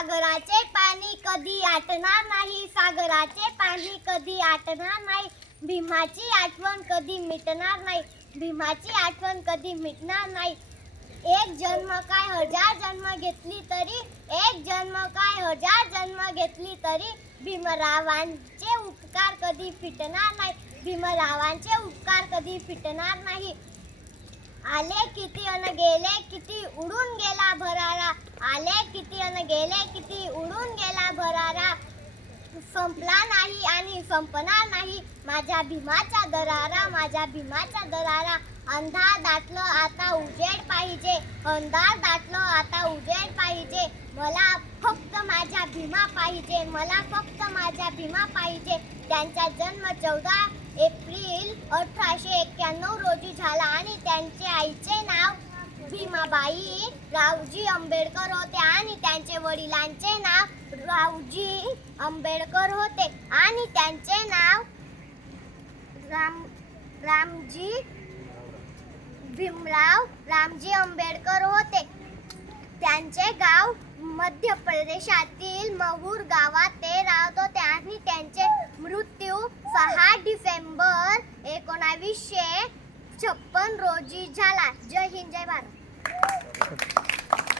सागराचे पाणी कधी आटणार नाही, सागराचे पाणी कधी आटणार नाही. भीमाची आठवण कधी मिटणार नाही, भीमाची आठवण कधी मिटणार नाही. एक जन्म काय हजार जन्म घेतली तरी, एक जन्म काय हजार जन्म घेतली तरी भीमरावांचे उपकार कधी फिटणार नाही, भीमरावांचे उपकार कधी फिटणार नाही. आले किती अन गेले किती, उडून गेला भरारा. आले किती अन गेले किती, उडून गेला भरारा. संपला नाही आणि संपणार नाही माझ्या भीमाचा दरारा, माझ्या भीमाचा दरारा. अंधार दाटलं आता उजेड पाहिजे, अंधार दाटलं आता उजेड पाहिजे. मला फक्त माझ्या भीमा पाहिजे, मला फक्त माझ्या भीमा पाहिजे. त्यांचा जन्म 14 एप्रिल 1891 रोजी झाला आणि त्यांच्या आईचे नाव भीमाबाई रावजी आंबेडकर होते आणि त्यांचे वडिलांचे नाव रावजी आंबेडकर होते आणि त्यांचे नाव रामजी भीमराव रामजी आंबेडकर होते. त्यांचे गाव मध्य प्रदेशातील महूर गावात ते राहत होते आणि त्यांचे मृत्यू 6 डिसेंबर 1956 रोजी झाला. जय हिंद, जय भारत.